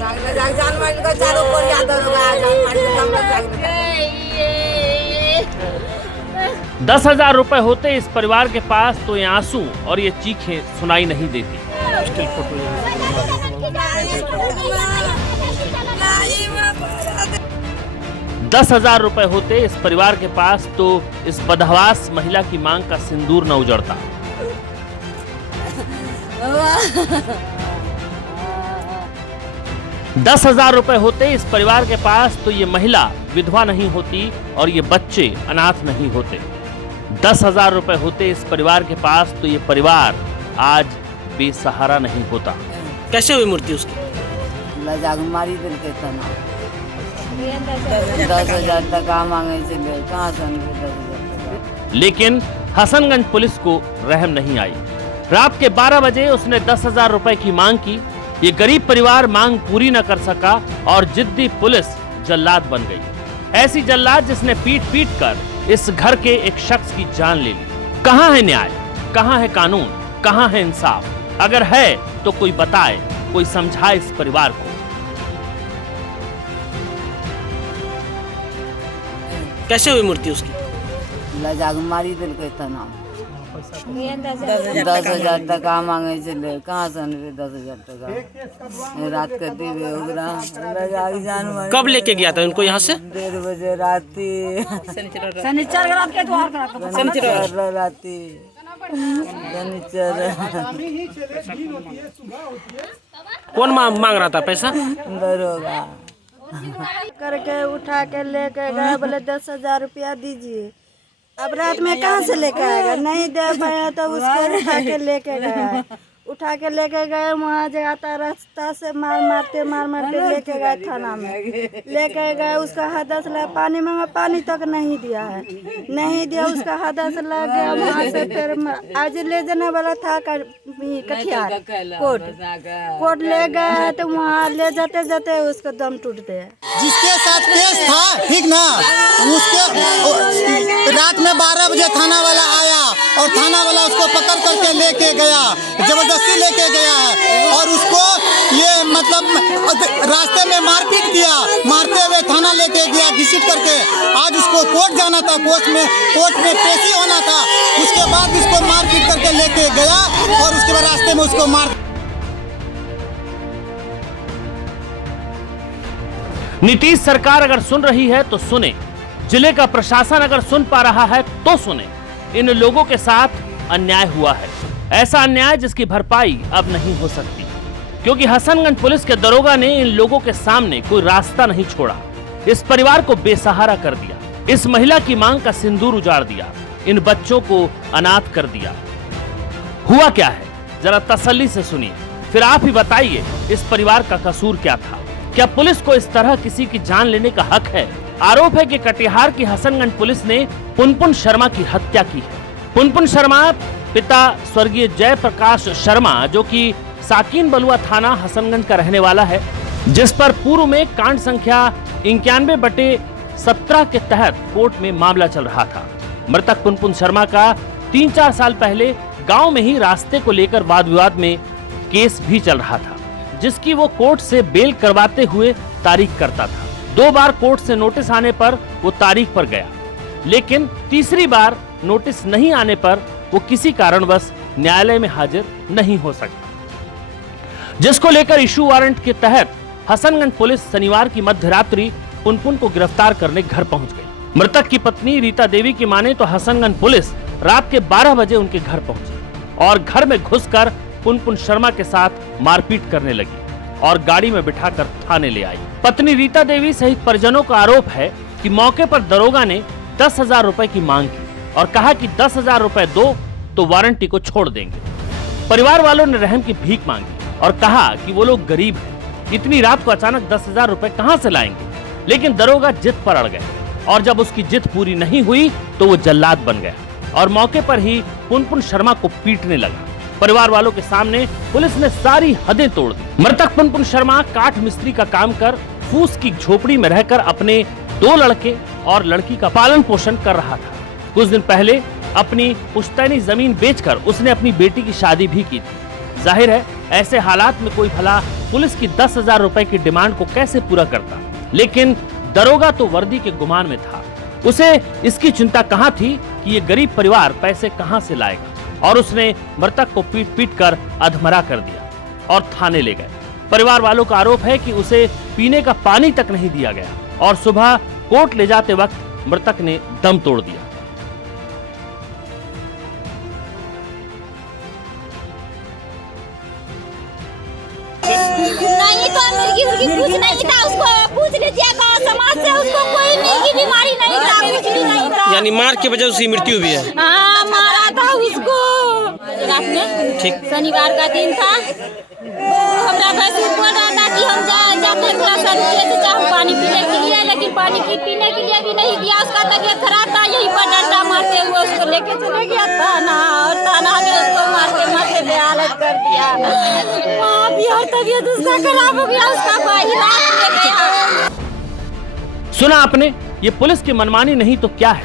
₹10,000 रुपए होते इस परिवार के पास तो ये आंसू और ये चीखें सुनाई नहीं देती। 10,000 रुपए होते इस परिवार के पास तो इस बदहवास महिला की मांग का सिंदूर न उजड़ता। 10,000 रुपए होते इस परिवार के पास तो ये महिला विधवा नहीं होती और ये बच्चे अनाथ नहीं होते। 10,000 रुपए होते इस परिवार के पास तो ये परिवार आज बेसहारा नहीं होता। कैसे हुई मृत्यु उसकी? मारी दिल के तना 10,000 टका मांगे चले, कहाँ से 10,000? लेकिन हसनगंज पुलिस को रहम नहीं आई। रात के 12 बजे उसने 10,000 रुपए की मांग की। ये गरीब परिवार मांग पूरी न कर सका और जिद्दी पुलिस जल्लाद बन गई। ऐसी जल्लाद जिसने पीट पीट कर इस घर के एक शख्स की जान ले ली। कहाँ है न्याय, कहाँ है कानून, कहाँ है इंसाफ? अगर है तो कोई बताए, कोई समझाए इस परिवार को। कैसे हुई मृत्यु उसकी? मारी दिल के तना 10,000 टका मांगे चले, कहाँ से 10,000 टका? रात के जान। कब लेके गया था उनको यहाँ से? 1:30 बजे राती। कौन मांग रहा था पैसा? दरोगा करके उठा के लेके गए, बोले 10,000 रुपया दीजिए। अब रात में कहाँ से लेके आएगा? नहीं दे पाया तो उसको उठा के लेके गए। वहाँ जाता रास्ता से मार मारते लेके गए थाना में। लेके गए, उसका हदस लगा, पानी मांगा, पानी तक नहीं दिया है। नहीं दिया, उसका हदस लग गया। वहाँ से फिर आज ले जाने वाला था कटिहार कोर्ट ले गए, तो वहाँ ले जाते जाते उसका दम टूट गया। जिसके साथ केस था, ठीक ना, उसके रात में 12 बजे थाना वाला आया और थाना वाला उसको पकड़ करके लेके गया, जबरदस्ती लेके गया है। और उसको ये मतलब रास्ते में मारपीट किया, मारते हुए थाना लेके गया घसीट करके। आज उसको कोर्ट जाना था, कोर्ट में पेशी होना था। उसके बाद उसको मारपीट करके लेके गया और उसके बाद रास्ते में उसको मार। नीतीश सरकार अगर सुन रही है तो सुने, जिले का प्रशासन अगर सुन पा रहा है तो सुने। इन लोगों के साथ अन्याय हुआ है, ऐसा अन्याय जिसकी भरपाई अब नहीं हो सकती, क्योंकि हसनगंज पुलिस के दरोगा ने इन लोगों के सामने कोई रास्ता नहीं छोड़ा। इस परिवार को बेसहारा कर दिया, इस महिला की मांग का सिंदूर उजाड़ दिया, इन बच्चों को अनाथ कर दिया। हुआ क्या है जरा तसल्ली से सुनिए, फिर आप ही बताइए इस परिवार का कसूर क्या था। क्या पुलिस को इस तरह किसी की जान लेने का हक है? आरोप है कि कटिहार की हसनगंज पुलिस ने पुनपुन शर्मा की हत्या की है। पुनपुन शर्मा पिता स्वर्गीय जयप्रकाश शर्मा, जो कि साकीन बलुआ थाना हसनगंज का रहने वाला है, जिस पर पूर्व में कांड संख्या 91/17 के तहत कोर्ट में मामला चल रहा था। मृतक पुनपुन शर्मा का 3-4 साल पहले गांव में ही रास्ते को लेकर वाद विवाद में केस भी चल रहा था, जिसकी वो कोर्ट से बेल करवाते हुए तारीख करता था। 2 बार कोर्ट से नोटिस आने पर वो तारीख पर गया, लेकिन तीसरी बार नोटिस नहीं आने पर वो किसी कारणवश न्यायालय में हाजिर नहीं हो सकता, जिसको लेकर इशू वारंट के तहत हसनगंज पुलिस शनिवार की मध्यरात्रि पुनपुन को गिरफ्तार करने घर पहुंच गई। मृतक की पत्नी रीता देवी की माने तो हसनगंज पुलिस रात के 12 बजे उनके घर पहुंची और घर में घुसकर पुनपुन शर्मा के साथ मारपीट करने लगी और गाड़ी में बिठाकर थाने ले आई। पत्नी रीता देवी सहित परिजनों का आरोप है कि मौके पर दरोगा ने 10,000 रुपए की मांग की और कहा कि 10,000 रुपए दो तो वारंटी को छोड़ देंगे। परिवार वालों ने रहम की भीख मांगी और कहा कि वो लोग गरीब हैं, इतनी रात को अचानक 10,000 रुपए कहां से लाएंगे। लेकिन दरोगा जिद पर अड़ गए और जब उसकी जिद पूरी नहीं हुई तो वो जल्लाद बन गया और मौके पर ही पुनपुन शर्मा को पीटने लगा। परिवार वालों के सामने पुलिस ने सारी हदें तोड़ दी। मृतक पुनपुन शर्मा काठ मिस्त्री का काम कर फूस की झोपड़ी में रहकर अपने 2 लड़के और लड़की का पालन पोषण कर रहा था। कुछ दिन पहले अपनी पुश्तैनी जमीन बेचकर उसने अपनी बेटी की शादी भी की थी। जाहिर है ऐसे हालात में कोई भला पुलिस की 10,000 रुपए की डिमांड को कैसे पूरा करता, लेकिन दरोगा तो वर्दी के गुमान में था। उसे इसकी चिंता कहां थी कि ये गरीब परिवार पैसे कहां से लाएगा, और उसने मृतक को पीट पीट कर अधमरा कर दिया और थाने ले गए। परिवार वालों का आरोप है कि उसे पीने का पानी तक नहीं दिया गया और सुबह कोर्ट ले जाते वक्त मृतक ने दम तोड़ दिया। नहीं तो मुर्गी कुछ नहीं था, उसको पूछ लीजिएगा समाज से, उसको कोई की बीमारी नहीं था, कुछ भी नहीं था। यानी मार के वजह से उसकी मृत्यु हुई है। हाँ, मारा था उसको रात में। ठीक। शनिवार का दिन था। हमरा बस बोल रहा था कि हम जाते थोड़ा सा रुकिए तो हम पानी पीने के लिए, लेकिन पानी पीने के लिए भी नहीं दिया। उसका तबीयत खराब था, यहीं पर डंडा मारते हुए उसको लेके चले गया थाना, और थाना ने उसको मारते मारते बेहालत कर दिया। और तबीयत उसका खराब हो गया, उसका कोई इलाज ले गया। सुना आपने, ये पुलिस की मनमानी नहीं तो क्या है,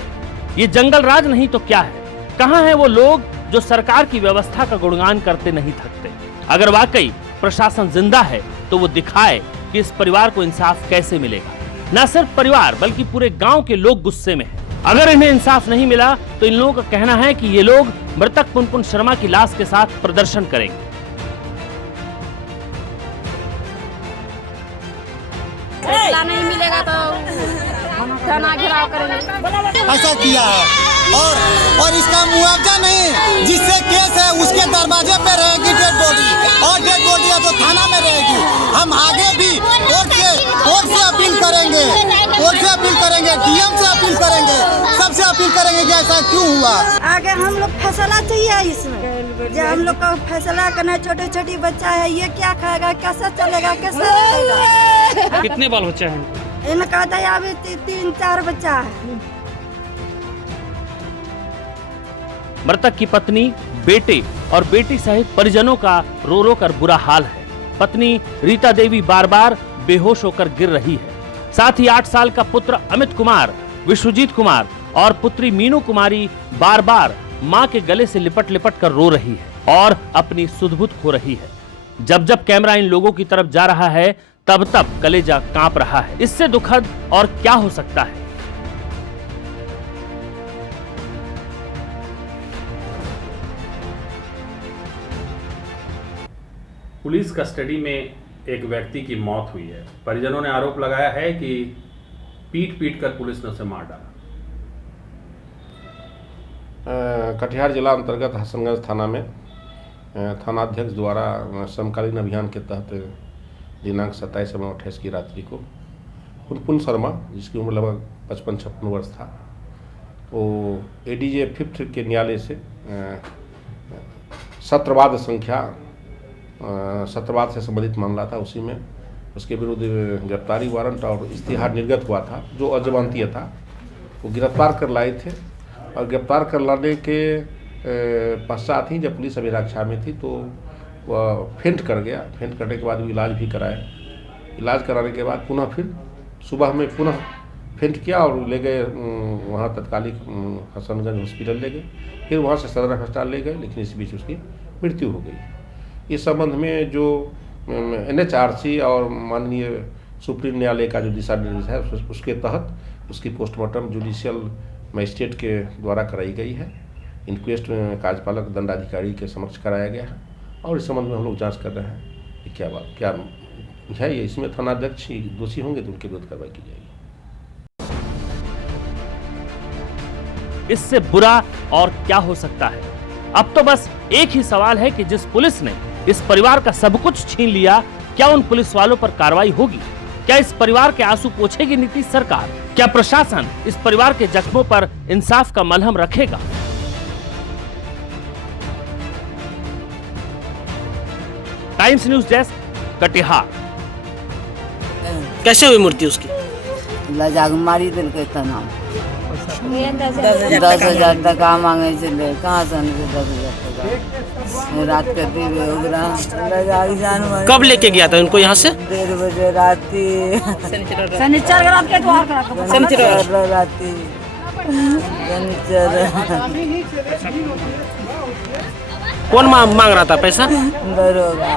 ये जंगल राज नहीं तो क्या है। कहां हैं वो लोग जो सरकार की व्यवस्था का गुणगान करते नहीं थकते। अगर वाकई प्रशासन जिंदा है तो वो दिखाए कि इस परिवार को इंसाफ कैसे मिलेगा। न सिर्फ परिवार बल्कि पूरे गांव के लोग गुस्से में हैं। अगर इन्हें इंसाफ नहीं मिला तो इन लोगों का कहना है कि ये लोग मृतक पुनपुन शर्मा की लाश के साथ प्रदर्शन करेंगे। फैसला नहीं मिलेगा तो थाना घेराव करेंगे। ऐसा किया है और इसका मुआवजा नहीं, जिससे केस है उसके दरवाजे पे रहेगी डेड बॉडी, और डेड बॉडी है तो थाना में रहेगी। हम आगे भी कोर्ट से अपील करेंगे, डीएम से अपील करेंगे, सबसे अपील करेंगे कि ऐसा क्यों हुआ। आगे हम लोग फैसला चाहिए इसमें, जो हम लोग का फैसला करना। छोटे छोटी बच्चा है, ये क्या खाएगा, कैसे चलेगा, कैसे रहेगा। कितने बाल बच्चे हैं इनका दया भी 3-4 बच्चा है। मृतक की पत्नी, बेटे और बेटी सहित परिजनों का रो रो कर बुरा हाल है। पत्नी रीता देवी बार बार बेहोश होकर गिर रही है। साथ ही 8 साल का पुत्र अमित कुमार, विश्वजीत कुमार और पुत्री मीनू कुमारी बार बार मां के गले से लिपट लिपट कर रो रही है और अपनी सुध-बुध खो रही है। जब जब कैमरा इन लोगों की तरफ जा रहा है तब तब कलेजा कांप रहा है। इससे दुखद और क्या हो सकता है। पुलिस कस्टडी में एक व्यक्ति की मौत हुई है। परिजनों ने आरोप लगाया है कि पीट पीट कर पुलिस ने उसे मार डाला। कटिहार जिला अंतर्गत हसनगंज थाना में थानाध्यक्ष द्वारा समकालीन अभियान के तहत दिनांक 27 एवं 28 की रात्रि को पुनपुन शर्मा, जिसकी उम्र लगभग 55-56 वर्ष था, वो एडीजे 5th के न्यायालय से सत्रवाद से संबंधित मामला था। उसी में उसके विरुद्ध गिरफ्तारी वारंट और इश्तिहार निर्गत हुआ था, जो अजमानतीय था। वो गिरफ्तार कर लाए थे और गिरफ्तार कर लाने के पश्चात ही जब पुलिस अभिरक्षा में थी तो वह फेंट कर गया। फेंट करने के बाद वो इलाज भी कराया। इलाज कराने के बाद पुनः फिर सुबह में पुनः फेंट किया और ले गए वहाँ तत्कालिक हसनगंज हॉस्पिटल ले गए। फिर वहाँ से सदर अस्पताल ले गए, लेकिन इस बीच उसकी मृत्यु हो गई। इस संबंध में जो NHRC और माननीय सुप्रीम न्यायालय का जो दिशा निर्देश है उसके तहत उसकी पोस्टमार्टम जुडिशियल मजिस्ट्रेट के द्वारा कराई गई है। इंक्वेस्ट कार्यपालक दंडाधिकारी के समक्ष कराया गया है और इस संबंध में हम लोग जांच कर रहे हैं कि क्या है ये। इसमें थानाध्यक्ष दोषी होंगे तो उनके विरुद्ध कार्रवाई की जाएगी। इससे बुरा और क्या हो सकता है। अब तो बस एक ही सवाल है कि जिस पुलिस ने इस परिवार का सब कुछ छीन लिया, क्या उन पुलिस वालों पर कार्रवाई होगी? क्या इस परिवार के आंसू पोंछेगी नीतीश सरकार? क्या प्रशासन इस परिवार के जख्मों पर इंसाफ का मलहम रखेगा? Times news desk, Katihar. कैसे हुई मृत्यु उसकी? लजाग मारी दिल के तना 10,000 टका मांगे चले, कहाँ से 10,000 टका रात के 2 बजे लजाग जान। कब लेके गया था उनको यहाँ से? 1:30 बजे राती, शनिचर रात के द्वार का शनिचर राती, शनिचर कौन मांग रहा था पैसा? दरोगा।